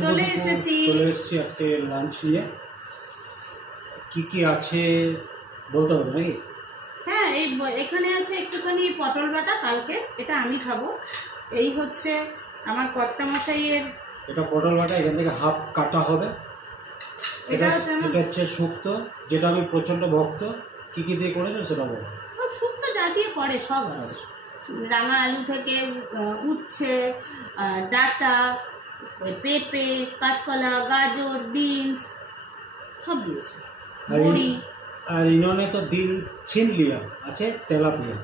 চলে এসেছি আজকে লাঞ্চ নিয়ে। কি আছে বলতে হবে নাকি? হ্যাঁ, এখানে আছে একটুখানি পটল বাটা, কালকে এটা আমি খাবো। এই হচ্ছে আমার কর্তামশাইয়ের, এটা পটল বাটা, এখান থেকে হাফ কাটা হবে। এটা হচ্ছে শুক্তো, যেটা আমি প্রচণ্ড ভক্ত। কি দিয়ে করেছো সেটা বলো। শুক্তো যা দিয়ে করে সব আছে, রাঙা আলু থেকে উচ্ছে, ডাঁটা, পেঁপে, কাঁচকলা, গাজর, বিনস সব দিয়েছে, বড়ি। আর ইনোনে তো দিল ছিন লিয়া আছে তেলাপিয়া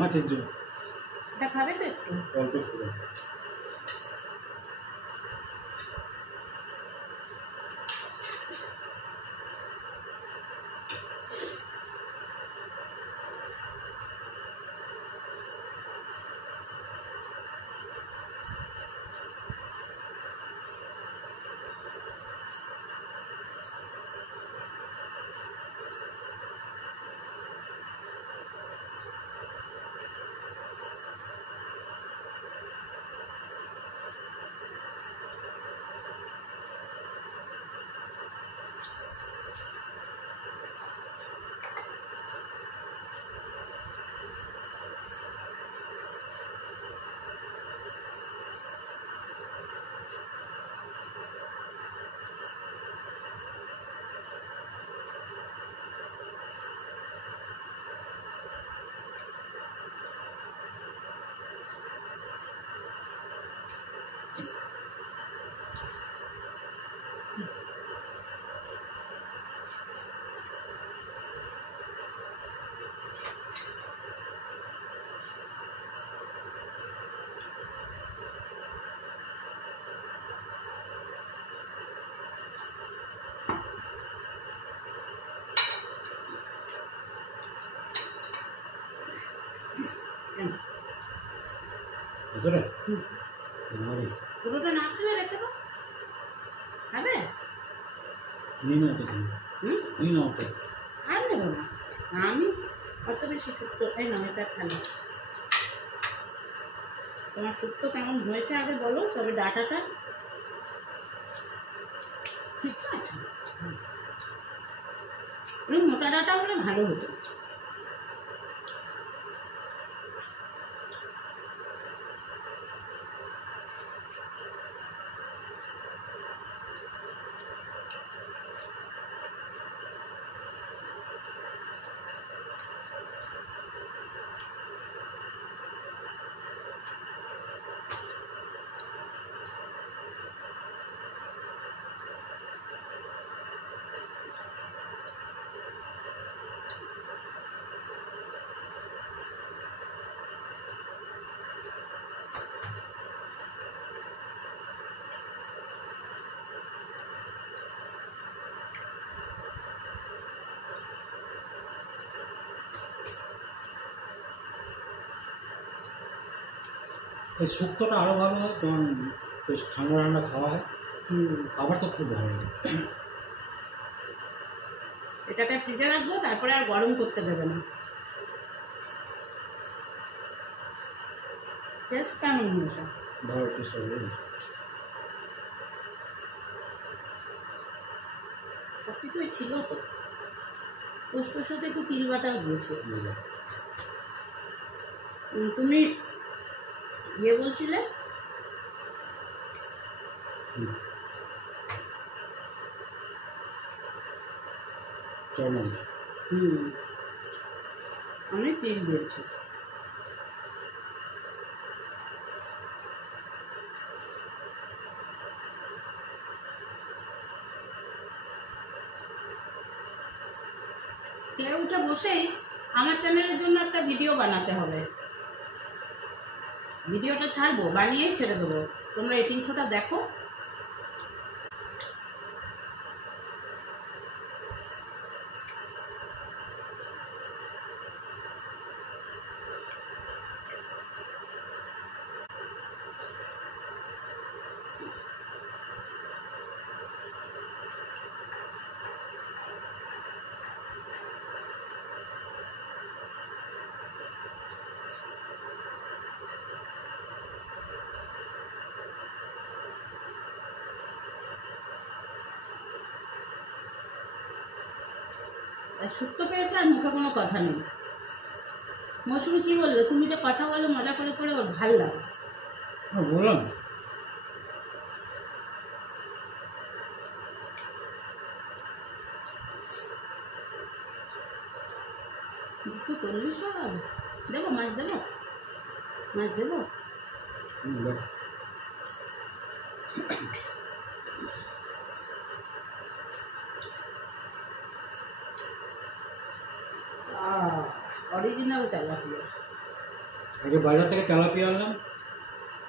মাছের জন্য। এটা খাবে তো একটু অল্প একটু। পুরোটা না খেলে রেখে দাও, খাবে? আর নেবো না আমি, অত বেশি শুক্তো খাই না। এটা খালি তোমার শুক্তো কেমন হয়েছে আগে বলো, তবে ডাটাটা ঠিক আছে। মোটা ডাটা হলে ভালো হতো। এই শুক্তোটা আরও ভালো হয়, তখন বেশ ঠান্ডা ঠান্ডা খাওয়া হয়। আবার তো খুব ভালো লাগে। এটাকে ফ্রিজে রাখবো, তারপরে আর গরম করতে দেবে না। টেস্ট কেমন হয়েছে? ভালো টেস্ট হবে। সব কিছুই ছিল তো, পোস্তর সাথে একটু তিল বাটাও দিয়েছে। তুমি ইয়ে বলছিলে অনেক তেল দিয়েছে। খেয়ে উঠে বসেই আমার চ্যানেলের জন্য একটা ভিডিও বানাতে হবে। ভিডিওটা ছাড়বো, বানিয়েই ছেড়ে দেবো, তোমরা এই 300টা দেখো। আর শুক্তো পেয়েছে আর মুখে কোনো কথা নেই। মৌসুমি কি বললো, তুমি যে কথা বলো মজা করে করে ওর ভাল লাগে। বললাম 40 টাকা দেবো, মাছ দেবো, মাছ দেবো। Original tilapia. আগে বাজার থেকে তেলাপিয়া আনলাম,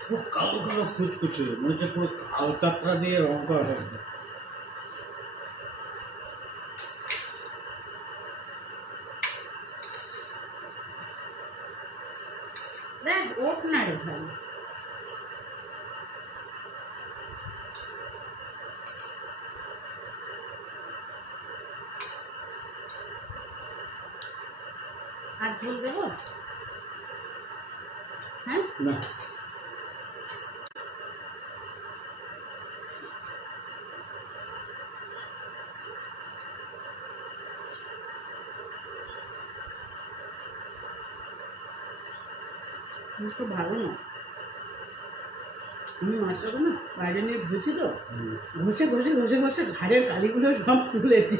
পুরো কালো কালো কুচকুচে, মনে হচ্ছে পুরো আলকাতরা দিয়ে রং করা থাকবে। দেখ ওঠ না রে ভাই। আর ঝোল দেবো? হ্যাঁ না তো ভালো না। আমি মাছটাকে না বাইরে নিয়ে ধুয়েছি তো, ঘষে ঘষে ঘষে ঘষে ঘাড়ের কালিগুলো সব তুলেছি।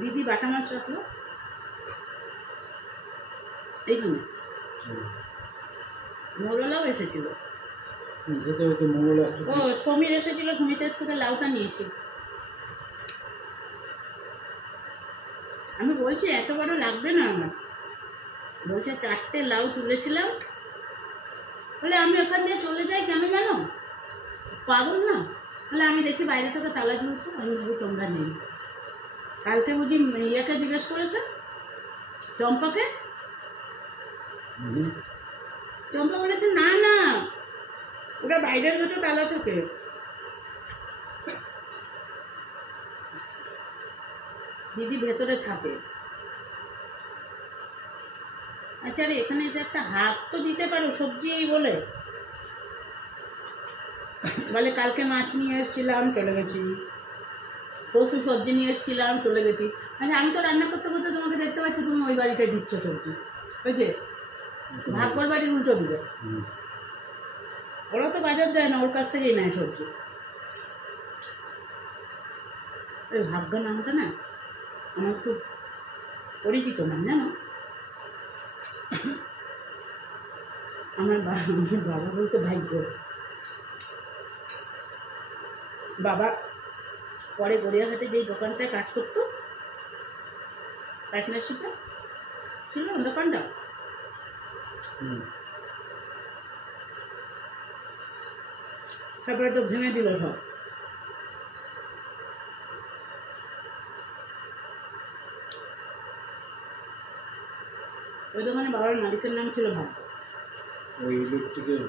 দিদি বাটা মাছ রাখলো এইখানে, মোরলাও এসেছিল। ও সমীর এসেছিল, সমীরের থেকে লাউটা নিয়েছি। আমি বলছি এত বড় লাগবে না আমার, বলছে 4টে লাউ তুলেছিলাম, বলে আমি ওখান দিয়ে চলে যাই কেন জানো, পাগল না। বলে আমি দেখি বাইরে থেকে তালা ঝুলছে, আমি ভাবি তোমরা নেই। কালকে বুঝি ইয়েকে জিজ্ঞেস করেছে, চম্পাকে, চম্পা বলেছে না না ওটা বাইরের গেটে তালা থাকে। দিদি ভেতরে থাকে। আচ্ছা রে, এখানে এসে একটা হাত তো দিতে পারো সবজি এই বলে। বলে কালকে মাছ নিয়ে এসেছিলাম চলে গেছি, পরশু সবজি নিয়ে এসেছিলাম চলে গেছি। আচ্ছা আমি তো রান্না করতে করতে তোমাকে দেখতে পাচ্ছি তুমি ওই বাড়িতে দিচ্ছ সবজি, বুঝছে? ভাগ্যর বাড়ির উল্টো দিবে। ওরা তো বাজার যায় না, ওর কাছ থেকেই নেয় সবজি। ওই ভাগ্য নামটা না আমার খুব পরিচিত নাম, জানো? আমার বাবা বলতো ভাগ্য। বাবা পরে গড়িয়াহাটে যেই দোকানটায় কাজ করতো, পার্টনারশিপে ছিল না দোকানটা, তারপরে তো ভেঙে দিল সব। ওই দোকানে বাবার মালিকের নাম ছিল ভাগ্য। ওই ইলেকট্রিকের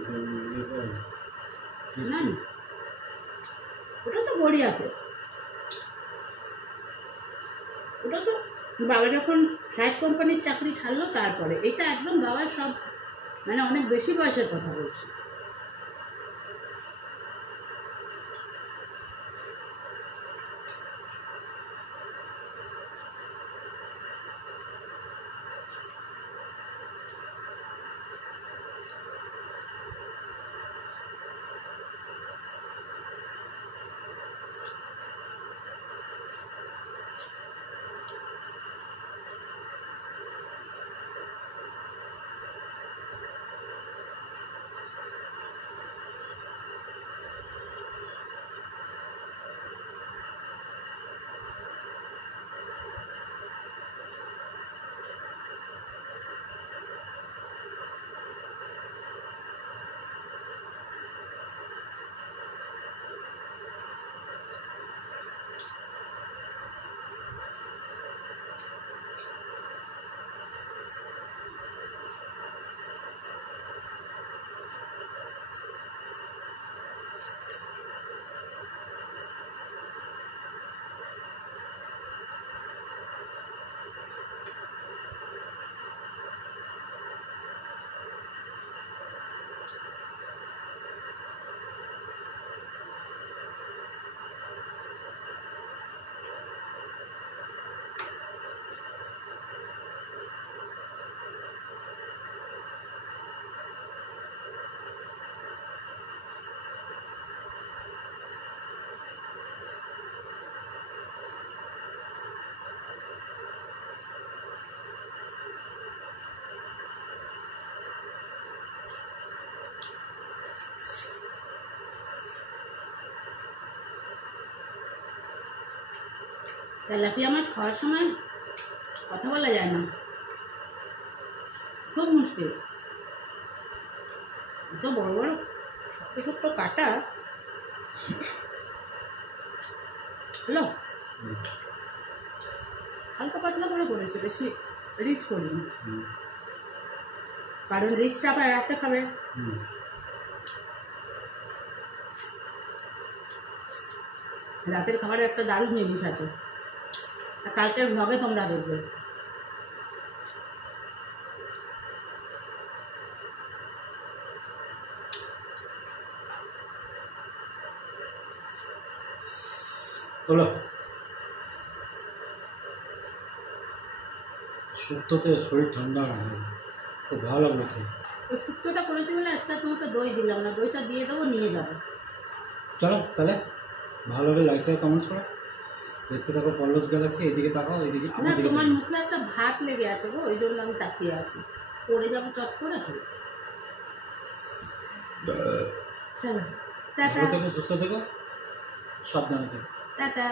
না না ওটা তো গড়িয়াতে, ওটা তো বাবা যখন ফ্ল্যাট কোম্পানির চাকরি ছাড়লো তারপরে। এটা একদম বাবার সব মানে অনেক বেশি বয়সের কথা বলছি। তেলাপিয়া মাছ খাওয়ার সময় কথা বলা যায় না, খুব মুশকিল। এত বড় বড় শক্ত শক্ত কাটা। হলো হালকা পাতলা করে করেছে, বেশি রিচ করিনি, কারণ রিচটা আবার রাতে খাবে। রাতের খাবারে একটা দারুণ জিনিস আছে, কালকের ভ্লগে তোমরা দেখবে। হলো শুক্তোতে শরীর ঠান্ডা লাগে, খুব ভালো লাগলো খেয়ে। ওই শুক্তোটা করেছি বলে আজকে তোমাকে দই দিলাম না, দইটা দিয়ে দেবো, নিয়ে যাবো। চলো তাহলে, ভালো হবে, লাইক শেয়ার কমেন্টস করো, দেখতে থাকো পল্লব গ্যালাক্সি। এদিকে তাকাও, এদিকে না, তোমার মুখে একটা ভাত লেগে আছে গো, ওই জন্য আমি তাকিয়ে আছি, পড়ে যাবো চট করে। চলো টাটা, সুস্থ থেকো, সাবধানে থেকো, টাটা।